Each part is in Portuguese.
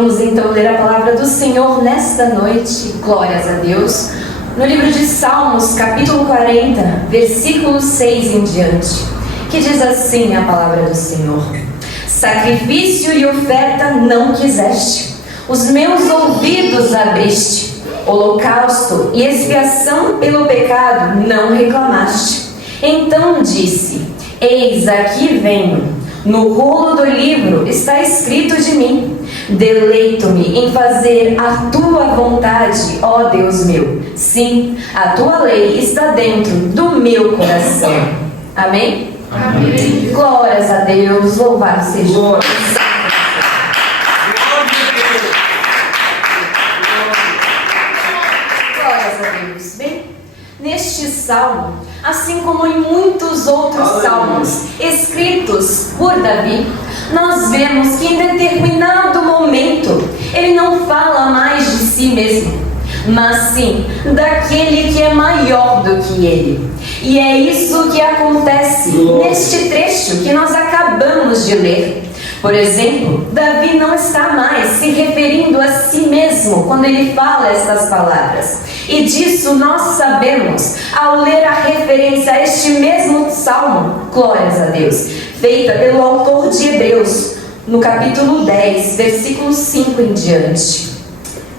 Vamos então ler a palavra do Senhor nesta noite, glórias a Deus, no livro de Salmos, capítulo 40, versículo 6 em diante, que diz assim a palavra do Senhor: Sacrifício e oferta não quiseste, os meus ouvidos abriste, holocausto e expiação pelo pecado não reclamaste. Então disse: Eis aqui venho. No rolo do livro está escrito de mim: deleito-me em fazer a tua vontade, ó Deus meu. Sim, a tua lei está dentro do meu coração. Amém? Amém. Glórias a Deus, louvado seja o Senhor. Glórias a Deus. Bem, neste salmo, assim como em muitos outros salmos escritos por Davi, nós vemos que em determinado momento ele não fala mais de si mesmo, mas sim daquele que é maior do que ele. E é isso que acontece neste trecho que nós acabamos de ler. Por exemplo, Davi não está mais se referindo a si mesmo quando ele fala estas palavras. E disso nós sabemos ao ler a referência a este mesmo salmo, glórias a Deus, feita pelo autor de Hebreus, no capítulo 10, versículo 5 em diante.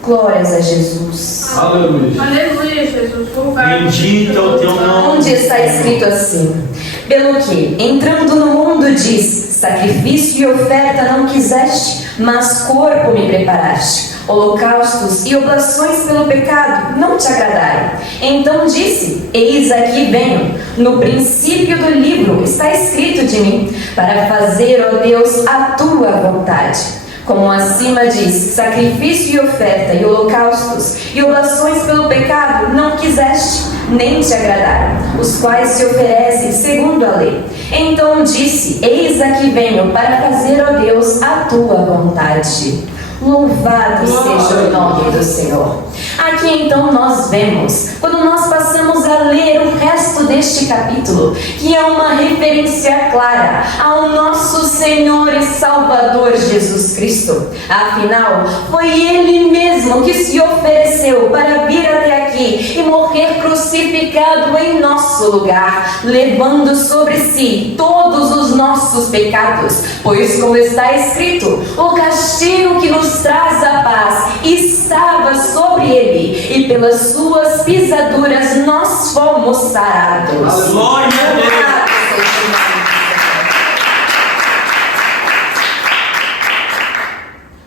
Glórias a Jesus. Aleluia. Aleluia, Jesus. Bendito é o teu nome. Onde está escrito assim: pelo que, entrando no mundo, diz: sacrifício e oferta não quiseste, mas corpo me preparaste. Holocaustos e oblações pelo pecado não te agradaram. Então disse: eis aqui venho. No princípio do livro está escrito de mim, para fazer, ó Deus, a tua vontade. Como acima diz: sacrifício e oferta e holocaustos e oblações pelo pecado não quiseste, nem te agradaram, os quais se oferecem segundo a lei. Então disse: eis aqui venho, para fazer, ó Deus, a tua vontade. Louvado seja o nome do Senhor. Aqui então nós vemos, quando nós passamos a ler o resto deste capítulo, que é uma referência clara ao nosso Senhor e Salvador Jesus Cristo. Afinal, foi Ele mesmo que se ofereceu para vir até aqui e morrer crucificado em nosso lugar, levando sobre si todos os nossos pecados. Pois, como está escrito, o castigo que nos traz a paz estava sobre ele, e pelas suas pisaduras nós fomos sarados. Glória a Deus.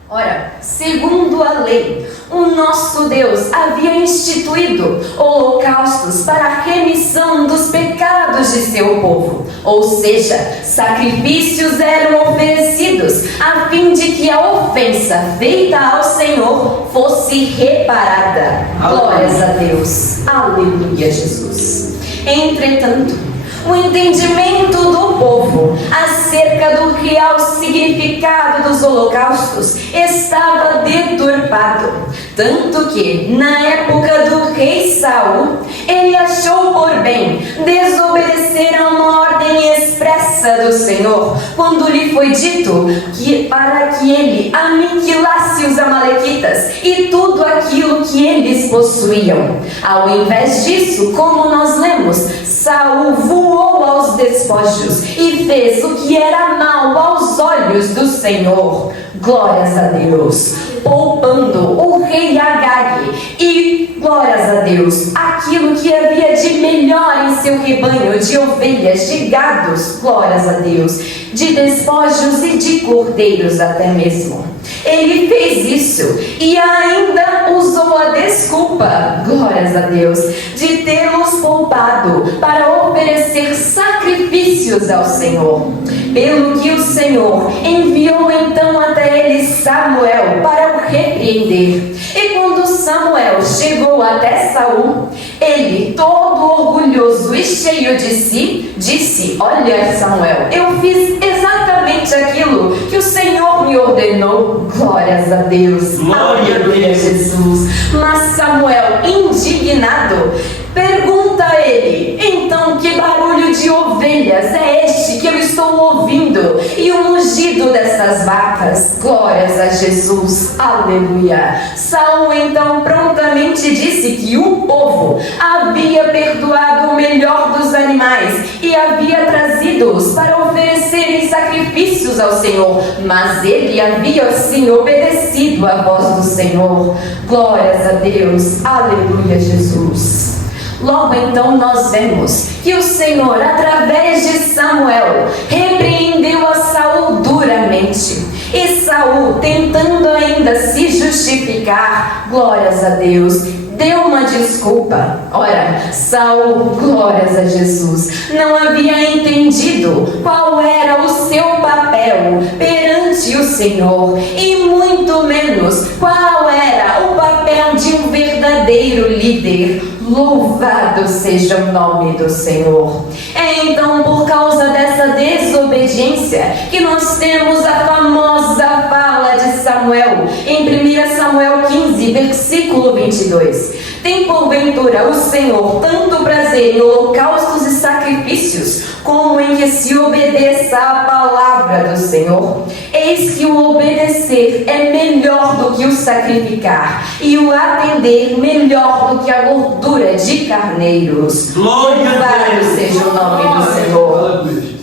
Ora, segundo a lei, o nosso Deus havia instituído holocaustos para a remissão dos pecados de seu povo. Ou seja, sacrifícios eram oferecidos a fim de que a ofensa feita ao Senhor fosse reparada. Glórias a Deus. Aleluia, Jesus. Entretanto, o entendimento do povo acerca do real significado dos holocaustos estava deturpado, tanto que, na época do rei Saul, ele achou por bem desobedecer a uma ordem expressa do Senhor, quando lhe foi dito que para que ele aniquilasse os amalequitas e tudo aquilo que eles possuíam. Ao invés disso, como nós lemos, Saul voou aos despojos e fez o que era mal aos olhos do Senhor. Glórias a Deus, poupando o rei Agag e, glórias a Deus, aquilo que havia de melhor em seu rebanho de ovelhas, de gados, glórias a Deus, de despojos e de cordeiros até mesmo. Ele fez isso e ainda usou a desculpa, glórias a Deus, de tê-los poupado para oferecer sacrifícios ao Senhor. Pelo que o Senhor enviou então até ele Samuel para o repreender. E quando Samuel chegou até Saul, ele, todo orgulhoso e cheio de si, disse: olha, Samuel, eu fiz exatamente aquilo que o Senhor me ordenou. Glórias a Deus. Aleluia, Jesus. Mas Samuel, indignado, pergunta a ele: então que barulho de ovelhas é este que eu estou ouvindo e o mugido dessas vacas. Glórias a Jesus, aleluia. Saul então prontamente disse que o povo havia perdoado o melhor dos animais e havia trazido-os para oferecerem sacrifícios ao Senhor, mas ele havia sim obedecido à voz do Senhor. Glórias a Deus, aleluia, Jesus. Logo então nós vemos que o Senhor, através de Samuel, repreendeu a Saul duramente. E Saul, tentando ainda se justificar, glórias a Deus, deu uma desculpa. Ora, Saul, glórias a Jesus, não havia entendido qual era o seu papel perante o Senhor e muito menos qual era o papel de um verdadeiro líder. Louvado seja o nome do Senhor. É então por causa dessa desobediência que nós temos a famosa fala de Samuel em 1 Samuel 15, versículo 22. Tem porventura o Senhor tanto prazer em holocaustos e sacrifícios, como em que se obedeça à palavra do Senhor? Eis que o obedecer é melhor do que o sacrificar, e o atender melhor do que a gordura de carneiros. Louvado seja o nome do Senhor.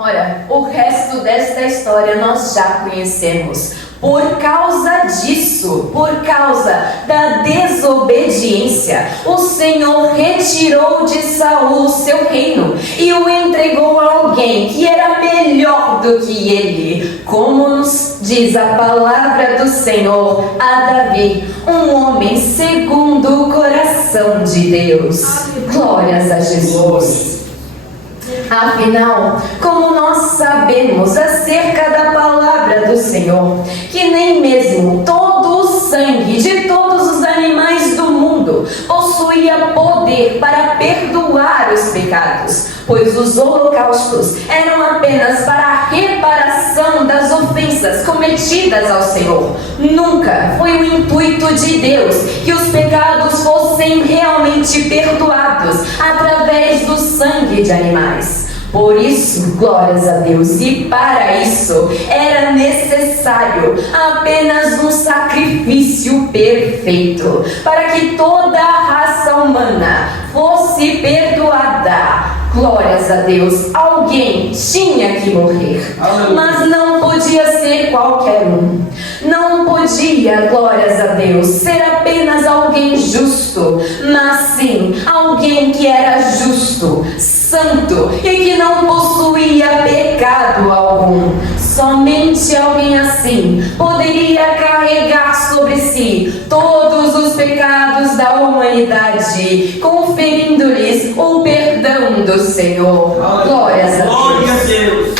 Ora, o resto desta história nós já conhecemos. Por causa disso, por causa da desobediência, o Senhor retirou de Saul o seu reino e o entregou a alguém que era melhor do que ele, como nos diz a palavra do Senhor a Davi, um homem segundo o coração de Deus. Glórias a Jesus. Afinal, como nós sabemos acerca da palavra do Senhor, que nem mesmo todo o sangue de todos os animais do mundo possuía poder para perdoar os pecados, pois os holocaustos eram apenas para a reparação das ofensas cometidas ao Senhor. Nunca foi o intuito de Deus que os pecados fossem realmente perdoados através do sangue de animais. Por isso, glórias a Deus, e para isso era necessário apenas um sacrifício perfeito, para que toda a raça humana fosse perdoada. Glórias a Deus, alguém tinha que morrer, mas não podia ser qualquer um. Não podia, glórias a Deus, ser apenas alguém justo, mas sim alguém que era justo, santo e que não possuía pecado algum. Somente alguém assim poderia carregar sobre si todos os pecados da humanidade, conferindo-lhes o perdão do Senhor. Glórias a Deus. Glória a Deus.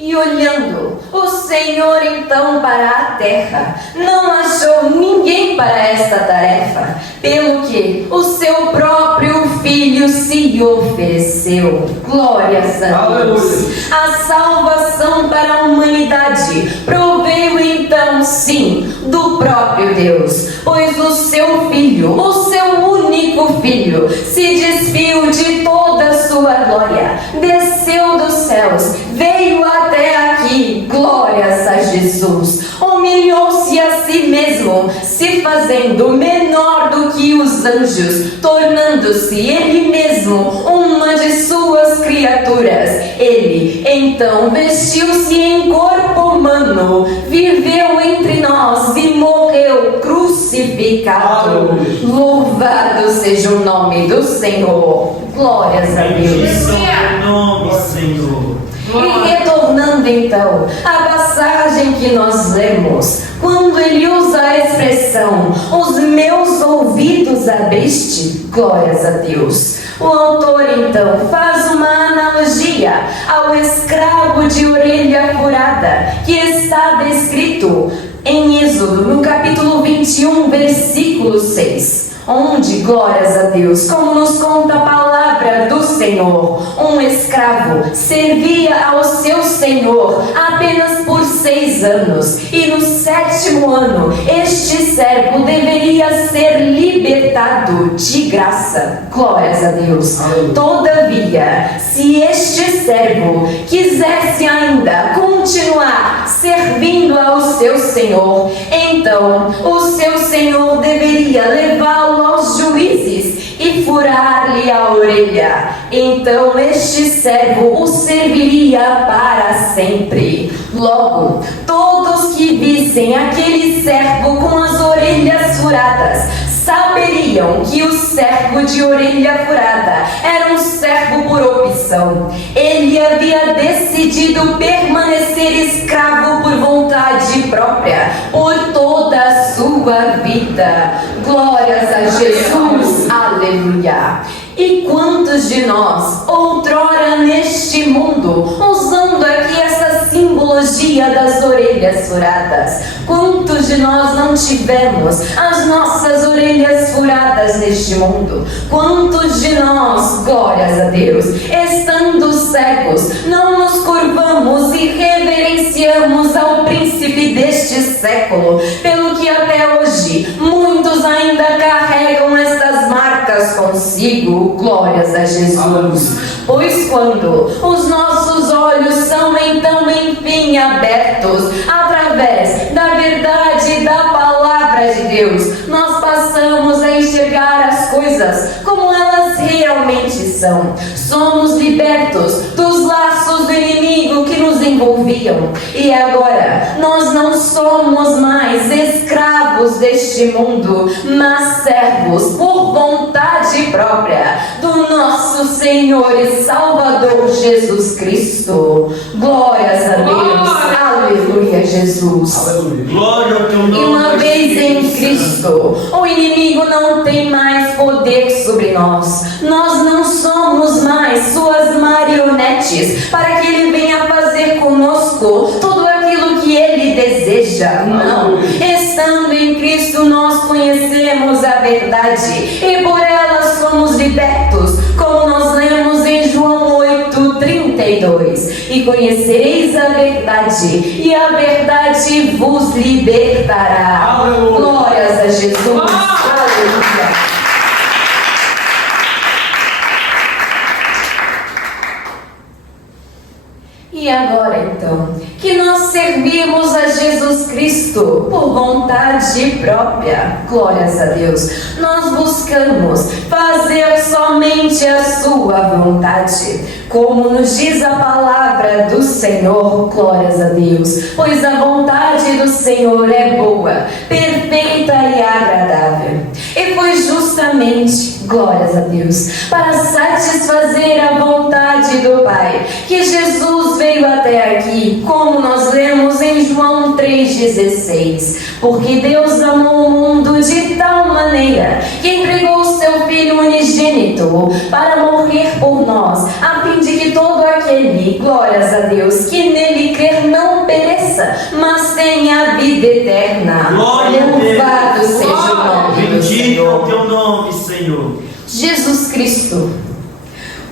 E olhando o Senhor então para a terra, não achou ninguém para esta tarefa, pelo que o seu próprio Filho se ofereceu. Glórias a Deus. A salvação para a humanidade proveio então sim do próprio Deus, pois o seu Filho, o seu único Filho, se despiu de toda a sua glória, desceu dos céus, veio até aqui, glórias a Jesus, humilhou-se a si mesmo, se fazendo menor do que os anjos, tornando-se ele mesmo uma de suas criaturas. Ele então vestiu-se em corpo humano, viveu entre nós e morreu crucificado. Louvado seja o nome do Senhor. Glórias a Deus. Bendito nome, Senhor. E retornando então à passagem que nós lemos, quando ele usa a expressão "os meus ouvidos abriste", glórias a Deus, o autor então faz uma analogia ao escravo de orelha furada que está descrito em Êxodo, no capítulo 21, versículo 6. Onde, glórias a Deus, como nos conta a palavra do Senhor, um escravo servia aos seus Senhor apenas por 6 anos, e no 7º ano este servo deveria ser libertado de graça. Glórias a Deus. Todavia, se este servo quisesse ainda continuar servindo ao seu Senhor, então o seu Senhor deveria levá-lo aos juízes e furar-lhe a orelha. Então este servo o serviria para sempre. Logo, todos que vissem aquele servo com as orelhas furadas saberiam que o servo de orelha furada era um servo por opção. Ele havia decidido permanecer escravo por vontade própria por toda a sua vida. Glórias a Jesus. Aleluia. E quantos de nós, outrora neste mundo, usando aqui essa simbologia das orelhas furadas, quantos de nós não tivemos as nossas orelhas furadas neste mundo? Quantos de nós, glórias a Deus, estando cegos, não nos curvamos e reverenciamos ao príncipe deste século, pelo que até hoje muitos ainda carregam estas marcas consigo? Glórias a Jesus. Pois quando os nossos olhos são então enfim abertos através da verdade e da palavra de Deus, nós passamos a enxergar as coisas como elas realmente são. Somos libertos dos laços do inimigo que nos envolviam, e agora nós não somos mais escravos deste mundo, mas servos por vontade própria do nosso Senhor e Salvador Jesus Cristo. Glórias a Deus. Aleluia, Jesus. Aleluia. Glória ao teu nome. E uma vez em Cristo, o inimigo não tem mais poder sobre nós. Nós não somos mais suas marionetes para que ele venha fazer conosco tudo aquilo que ele deseja. Não. Estando em Cristo, nós conhecemos a verdade e por ela somos libertos, como nós lemos em João 8:32. E conhecereis a verdade, e a verdade vos libertará. Aleluia. Glórias a Jesus. Aleluia. E agora então, que nós servimos a Jesus Cristo por vontade própria, glórias a Deus, nós buscamos fazer somente a sua vontade, como nos diz a palavra do Senhor, glórias a Deus, pois a vontade do Senhor é boa, perfeita e agradável. E foi justamente, glórias a Deus, para satisfazer a vontade do Pai que Jesus veio até aqui, como nós lemos em João 3,16. Porque Deus amou o mundo de tal maneira que entregou o seu Filho unigênito para morrer por nós, a fim de que todo aquele, glórias a Deus, que nele crer não pereça, mas tenha vida eterna. Glória a Deus. Louvado seja o nome do Bendito é o Senhor. teu nome, Senhor. Jesus Cristo,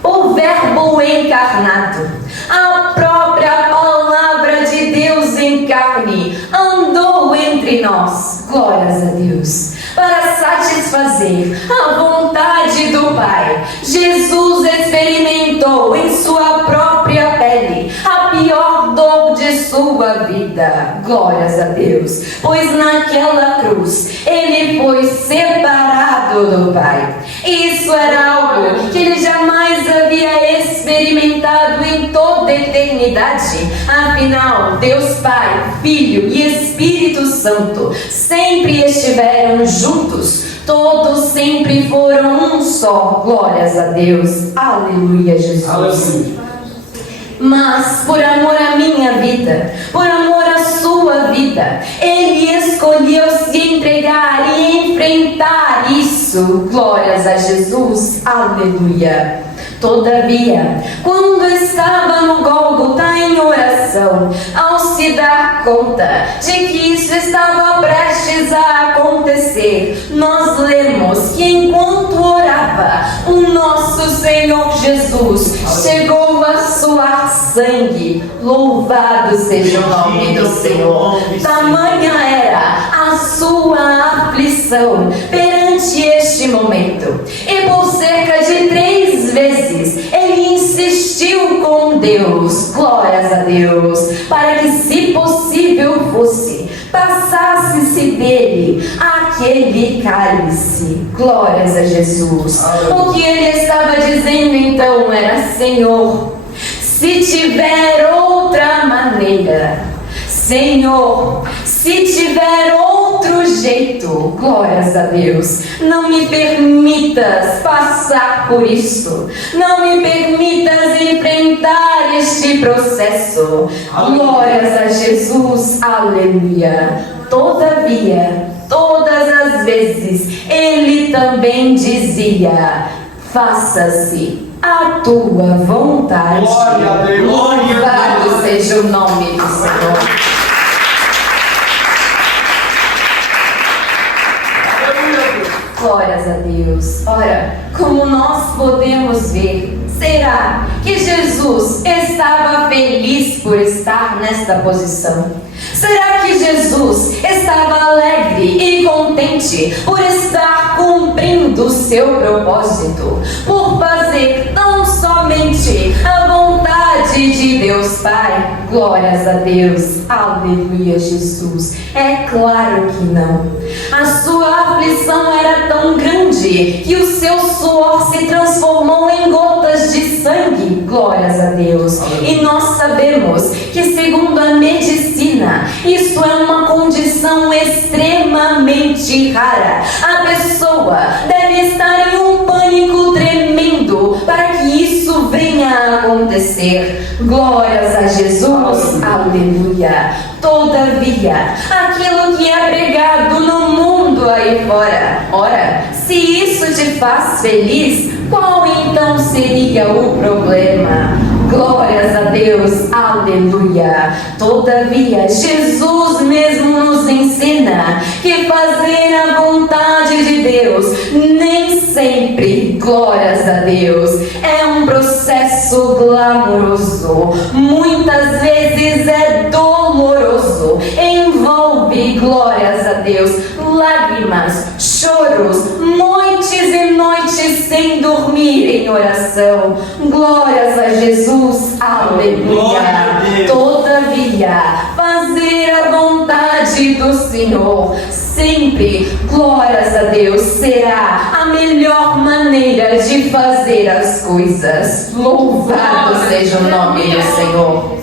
o Verbo encarnado, a própria palavra de Deus em carne, andou entre nós, glórias a Deus, para satisfazer a vontade do Pai. Jesus experimentou em sua própria pele a pior dor de sua vida, glórias a Deus, pois naquela cruz ele foi separado do Pai. Isso era algo que ele jamais havia experimentado em toda a eternidade. Afinal, Deus Pai, Filho e Espírito Santo sempre estiveram juntos. Todos sempre foram um só. Glórias a Deus. Aleluia, Jesus. Aleluia. Mas por amor à minha vida, por amor à sua vida, ele escolheu se entregar e enfrentar isso. Glórias a Jesus. Aleluia. Todavia, quando estava no Gólgota em oração, coração ao se dar conta de que isso estava prestes a acontecer. Nós lemos que enquanto orava, o nosso Senhor Jesus chegou a suar sangue. Louvado seja o nome do Senhor. Tamanha era a sua aflição perante este momento. E por cerca de 3 vezes ele insistiu com Deus, glórias a Deus, para que, se possível fosse, passasse-se dele aquele cálice. Glórias a Jesus. O que ele estava dizendo então era: Senhor, se tiver outra maneira, Senhor, se tiver outro jeito, glórias a Deus, não me permitas passar por isso, não me permitas enfrentar este processo. Glórias a Jesus, aleluia. Todavia, todas as vezes, ele também dizia: faça-se a tua vontade. Glória a Deus. Louvado seja o nome do Senhor. Glórias a Deus. Ora, como nós podemos ver, será que Jesus estava feliz por estar nesta posição? Será que Jesus estava alegre e contente por estar cumprindo o seu propósito? Por fazer tão somente a vontade de Deus Pai? Glórias a Deus. Aleluia, Jesus. É claro que não. A sua aflição era tão grande que o seu suor se transformou em gotas de sangue. Glórias a Deus. E nós sabemos que, segundo a medicina, isto é uma condição extremamente rara. A pessoa deve estar em um pânico tremendo para que isso venha a acontecer. Glórias a Jesus. Aleluia. Todavia, aquilo que é pregado no mundo aí fora, ora, se isso te faz feliz, qual então seria o problema? Glórias a Deus, aleluia. Todavia, Jesus mesmo nos ensina que fazer a vontade de Deus nem sempre, glórias a Deus, é um processo glamouroso. Muitas vezes é doloroso, envolve, glórias a Deus, lágrimas, choros, noites e noites sem dormir em oração. Glórias a Jesus, aleluia. Todavia, fazer a vontade do Senhor sempre, glórias a Deus, será a melhor maneira de fazer as coisas. Louvado seja o nome do Senhor.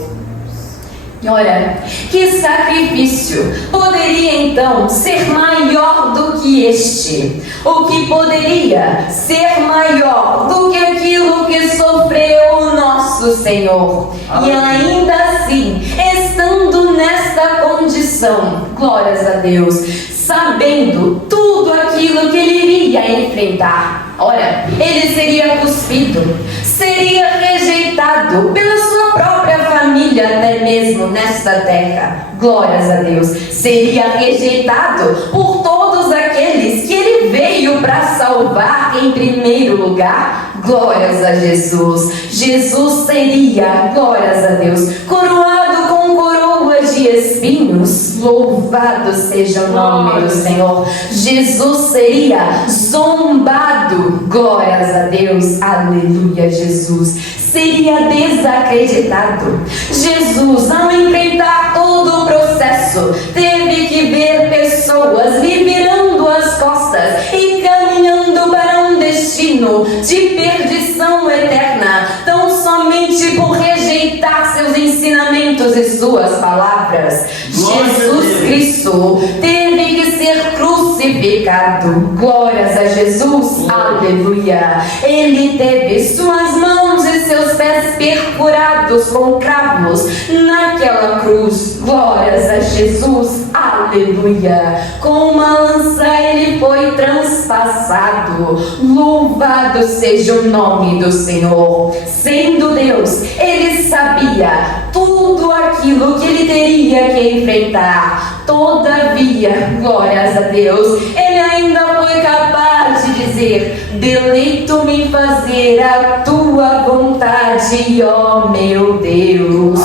Ora, que sacrifício poderia então ser maior do que este? O que poderia ser maior do que aquilo que sofreu o nosso Senhor? E ainda assim, estando nesta condição, glórias a Deus, sabendo tudo aquilo que ele iria enfrentar. Ora, ele seria cuspido, seria rejeitado pela sua própria família, até mesmo nesta terra. Glórias a Deus. Seria rejeitado por todos aqueles que ele veio para salvar em primeiro lugar. Glórias a Jesus. Jesus seria, glórias a Deus, coroado com coroa de espinhos. Louvado seja o nome do Senhor. Jesus seria zombado. Glórias a Deus. Aleluia, Jesus. Seria desacreditado. Jesus, ao enfrentar todo o processo, teve que ver pessoas lhe virando as costas e caminhando para um destino de perdição eterna, tão somente por rejeitar seus ensinamentos e suas palavras. Jesus Cristo teve que ser crucificado. Glórias a Jesus. Aleluia. Ele teve suas mãos e seus pés perfurados com cravos naquela cruz. Glórias a Jesus. Aleluia. Com uma lança ele foi transpassado. Louvado seja o nome do Senhor. Sendo Deus, ele sabia tudo aquilo aquilo que ele teria que enfrentar. Todavia, glórias a Deus, ele ainda foi capaz de dizer: deleito-me em fazer a tua vontade, ó meu Deus.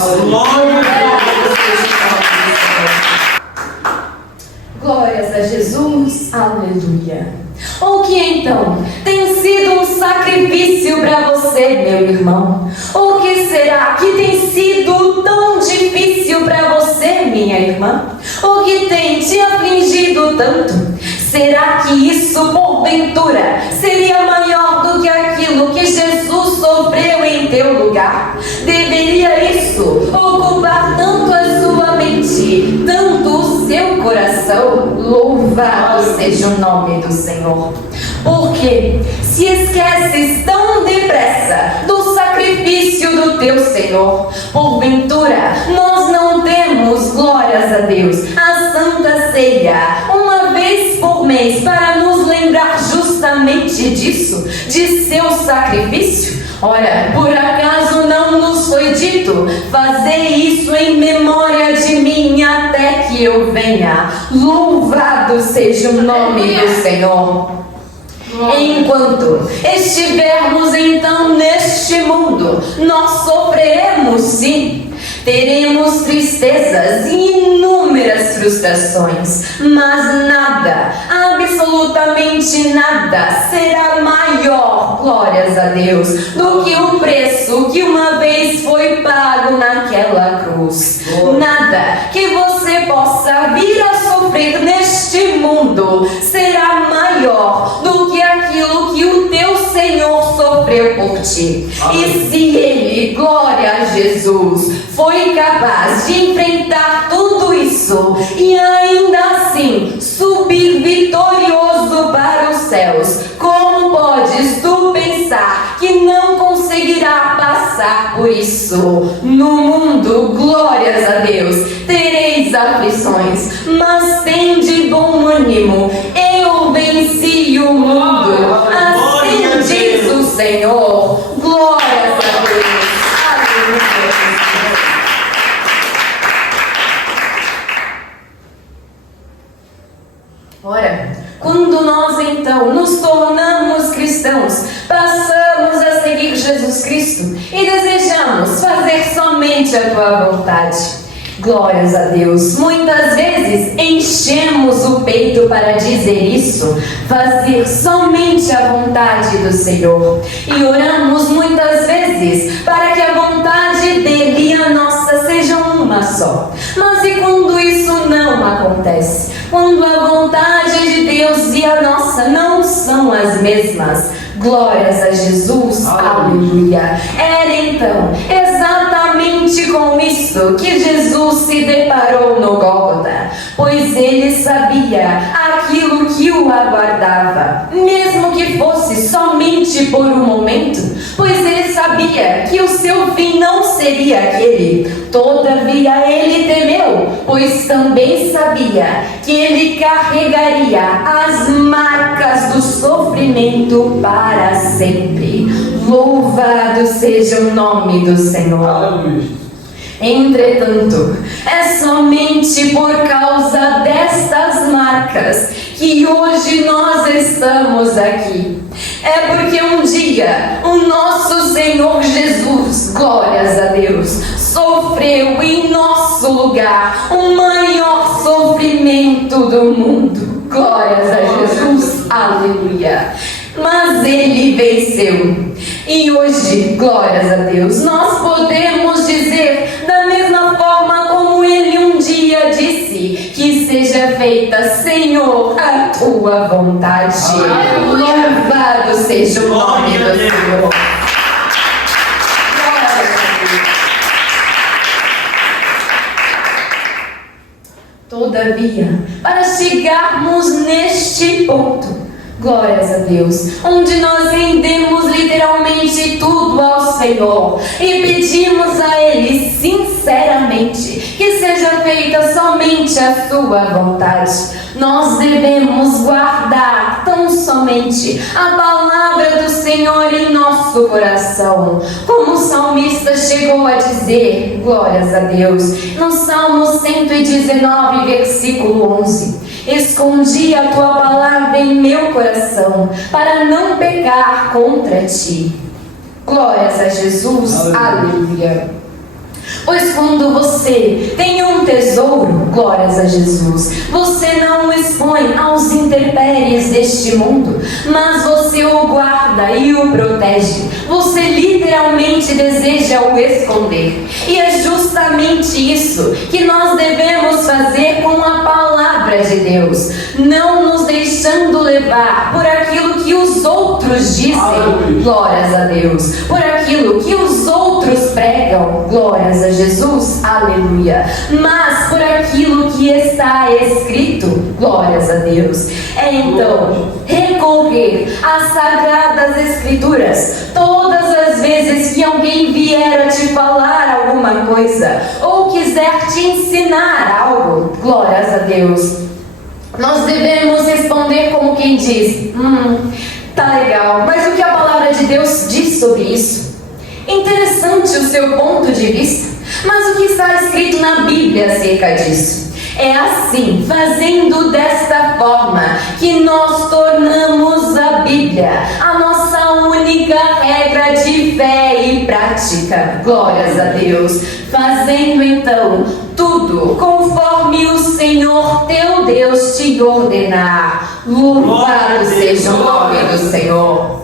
Glórias a Jesus, aleluia. O que então tem sido um sacrifício para você, meu irmão? O que será que tem sido tão difícil para você, minha irmã? O que tem te afligido tanto? Será que isso, porventura, seria maior do que aquilo que Jesus sofreu em teu lugar? Deveria isso ocupar tanto a sua mente, tanto o seu coração? Louvado seja o nome do Senhor. Porque se esqueces tão depressa do sacrifício do teu Senhor, porventura nós não temos, glórias a Deus, a Santa Ceia uma vez por mês para nos lembrar justamente disso, de seu sacrifício? Ora, por acaso não nos foi dito: fazei isso em memória de mim até que eu venha? Louvado seja o nome do Senhor. Enquanto estivermos então neste mundo, nós sofreremos sim, teremos tristezas e inúmeras frustrações, mas nada, absolutamente nada, será maior, glórias a Deus, do que o preço que uma vez foi pago naquela cruz. Nada que você possa vir a sofrer neste mundo será maior do que aquilo que o teu Senhor sofreu por ti. Amém. E se Ele, glória a Jesus, foi capaz de enfrentar tudo isso e ainda assim subir vitorioso para os céus, como podes tu pensar que não conseguirá passar por isso? No mundo, glórias a Deus, tereis aflições, mas tende bom ânimo, eu venci o mundo. Assim diz o Senhor. Glórias a Deus. Aleluia. Ora, quando nós então nos tornamos cristãos, passamos a seguir Jesus Cristo e desejamos fazer somente a tua vontade. Glórias a Deus. Muitas vezes enchemos o peito para dizer isso, fazer somente a vontade do Senhor, e oramos muitas vezes para que a vontade dele e a nossa sejam uma só. Mas e quando isso não acontece? Quando a vontade de Deus e a nossa não são as mesmas? Glórias a Jesus, aleluia. Era então exatamente com isso que Jesus se deparou no Gólgota, pois ele sabia aquilo que o aguardava, mesmo que fosse somente por um momento, pois ele sabia que o seu fim não seria aquele. Todavia ele temeu, pois também sabia que ele carregaria as marcas do sofrimento para sempre. Louvado seja o nome do Senhor. Aleluia. Entretanto, é somente por causa destas marcas que hoje nós estamos aqui. É porque um dia o nosso Senhor Jesus, glórias a Deus, sofreu em nosso lugar o maior sofrimento do mundo. Glórias a Jesus, aleluia. Mas ele venceu. E hoje, glórias a Deus, nós podemos dizer da mesma forma como ele um dia disse: que seja feita, Senhor, a tua vontade. Louvado seja o nome do Senhor. Todavia, para chegarmos neste ponto, glórias a Deus, onde nós rendemos literalmente tudo ao Senhor e pedimos a Ele sinceramente que seja feita somente somente a sua vontade. Nós devemos guardar tão somente a palavra do Senhor em nosso coração. Como o salmista chegou a dizer, glórias a Deus, no Salmo 119, versículo 11: escondi a tua palavra em meu coração, para não pecar contra ti. Glórias a Jesus, aleluia. Pois quando você tem um tesouro, glórias a Jesus, você não o expõe aos intempéries deste mundo, mas você o guarda e o protege. Você literalmente deseja o esconder. E é justamente isso que nós devemos fazer com a palavra de Deus, não nos deixando levar por aquilo que os outros dizem, glórias a Deus, por aquilo que os outros pregam, glórias a Jesus, aleluia, mas por aquilo que está escrito, glórias a Deus. É então recorrer às sagradas escrituras todas as vezes que alguém vier a te falar alguma coisa ou quiser te ensinar algo, glórias a Deus. Nós devemos responder como quem diz: tá legal, mas o que a palavra de Deus diz sobre isso? Interessante o seu ponto de vista, mas o que está escrito na Bíblia acerca disso? É assim, fazendo desta forma, que nós tornamos a Bíblia a nossa única regra de fé e prática. Glórias a Deus. Fazendo então tudo conforme o Senhor teu Deus te ordenar. Louvado seja o nome do Senhor.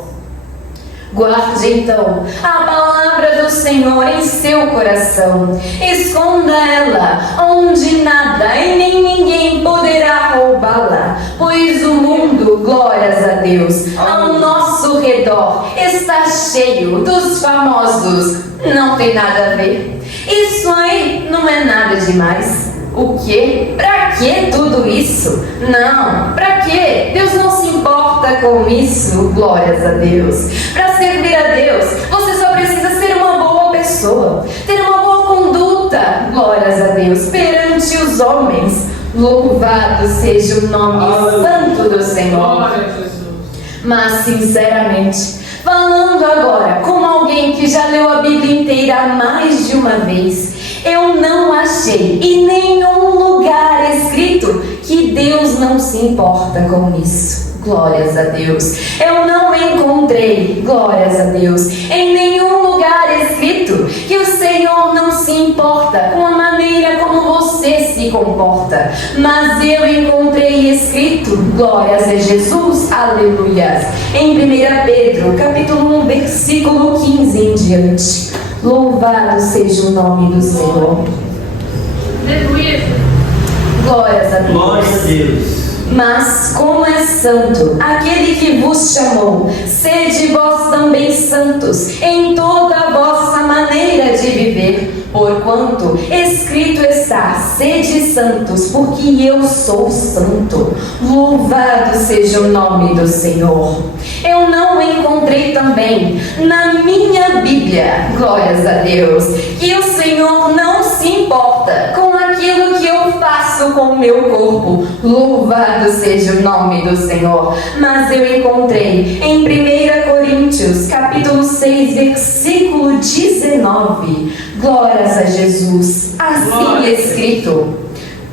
Guarde então a palavra do Senhor em seu coração. Esconda ela onde nada e nem ninguém poderá roubá-la, pois o mundo, glórias a Deus, ao nosso redor está cheio dos famosos. Não tem nada a ver. Isso aí não é nada demais. O quê? Pra que tudo isso? Não, pra quê? Deus não se importa com isso, glórias a Deus. Para servir a Deus, você só precisa ser uma boa pessoa, ter uma boa conduta, glórias a Deus, perante os homens. Louvado seja o nome santo do Senhor. Mas, sinceramente, falando agora como alguém que já leu a Bíblia inteira mais de uma vez, eu não achei em nenhum lugar escrito que Deus não se importa com isso. Glórias a Deus. Eu não encontrei, glórias a Deus, em nenhum lugar escrito que o Senhor não se importa com a maneira como você se comporta. Mas eu encontrei escrito, glórias a Jesus, aleluias, em 1 Pedro, capítulo 1, versículo 15 em diante. Louvado seja o nome do Senhor. Aleluia. Glórias a Deus. Glória a Deus. Mas como é santo aquele que vos chamou, sede vós também santos em toda a vossa maneira de viver, porquanto escrito está: sede santos, porque eu sou santo. Louvado seja o nome do Senhor. Eu não encontrei também na minha Bíblia, glórias a Deus, que o Senhor não se importa com aquilo que eu faço com o meu corpo. Louvado seja o nome do Senhor. Mas eu encontrei em 1 Coríntios, capítulo 6, versículo 19. Glórias a Jesus. Assim escrito: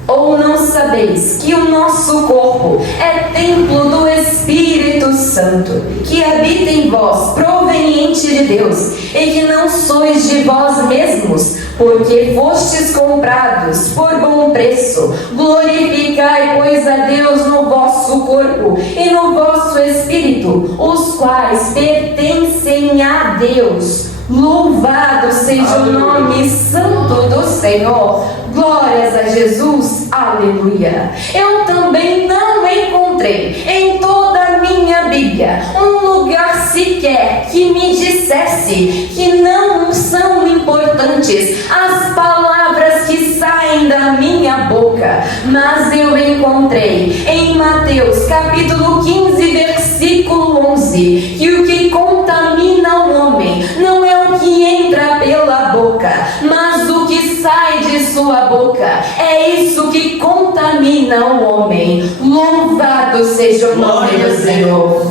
ou não sabeis que o nosso corpo é templo do Espírito Santo, que habita em vós, proveniente de Deus, e que não sois de vós mesmos, porque fostes comprados por bom preço? Glorificai, pois, a Deus no vosso corpo e no vosso espírito, os quais pertencem a Deus. Louvado seja o nome santo do Senhor. Glórias a Jesus, aleluia. Eu também não encontrei em toda a minha Bíblia um lugar sequer que me dissesse que não são importantes as palavras que saem da minha boca. Mas eu encontrei em Mateus capítulo 15, versículo 11, que o que contamina o homem não é o que entra pela boca, mas o que sai de de sua boca. É isso que contamina o homem. Louvado seja o nome do Senhor.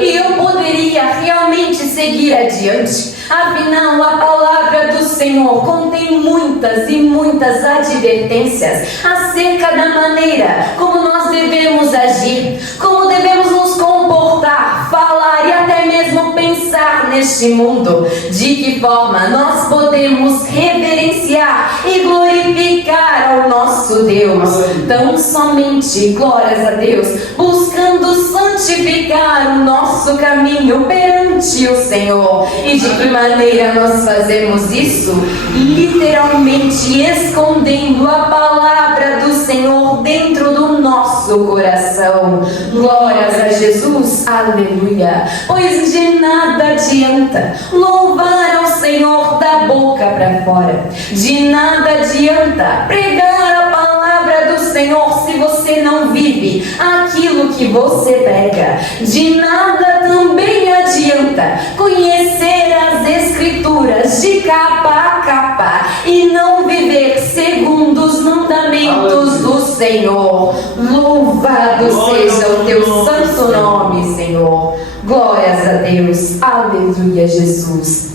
E eu poderia realmente seguir adiante. Afinal, a palavra do Senhor contém muitas e muitas advertências acerca da maneira como nós devemos agir, como devemos nos comportar, falar e até mesmo pensar neste mundo. De que forma nós podemos reverenciar e glorificar ao nosso Deus. Tão somente, glórias a Deus, buscando santificar o nosso caminho perante o Senhor. E de que maneira nós fazemos isso? Literalmente escondendo a palavra do Senhor dentro do nosso coração. Glórias a Jesus, aleluia. Pois de nada adianta louvar ao Senhor da boca para fora. De nada adianta pregar a palavra do Senhor se você não vive aquilo que você prega. De nada também adianta conhecer as Escrituras de capa a capa e não viver segundo os mandamentos do Senhor. Louvado seja o teu santo nome, Senhor. Glórias a Deus. Aleluia, Jesus.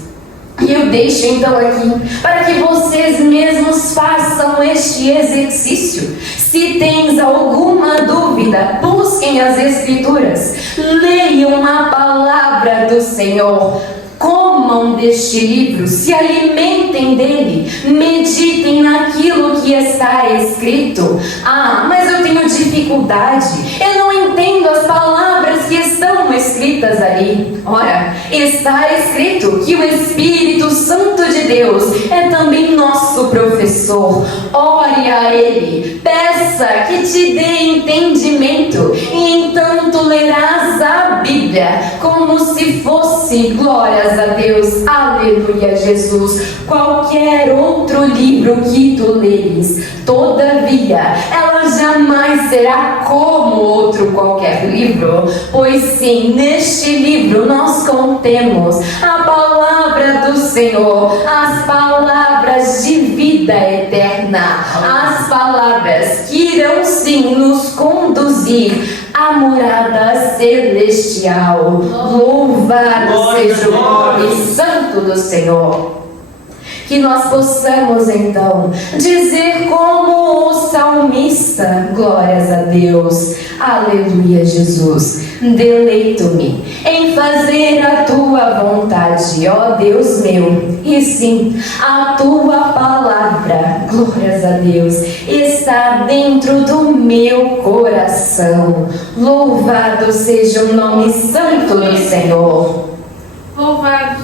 E eu deixo então aqui para que vocês mesmos façam este exercício. Se tens alguma dúvida, busquem as Escrituras, leiam a palavra do Senhor, comam deste livro, se alimentem dele, meditem naquilo que está escrito. Ah, mas eu tenho dificuldade, eu não entendo as palavras que estão escritas ali. Ora, está escrito que o Espírito Santo de Deus é também nosso professor. Ore a ele, peça que te dê entendimento, e então tu lerás a Bíblia como se fosse, glórias a Deus, aleluia, Jesus, qualquer outro livro que tu leres. Todavia, ela jamais será como outro qualquer livro, pois sim, neste livro nós contemos a palavra do Senhor, as palavras de vida eterna, as palavras que irão sim nos conduzir à morada celestial. Louvado seja o nome santo do Senhor. Que nós possamos então dizer como o salmista, glórias a Deus, aleluia, Jesus. Deleito-me em fazer a tua vontade, ó Deus meu. E sim, a tua palavra, glórias a Deus, está dentro do meu coração. Louvado seja o nome santo do Senhor. Louvado.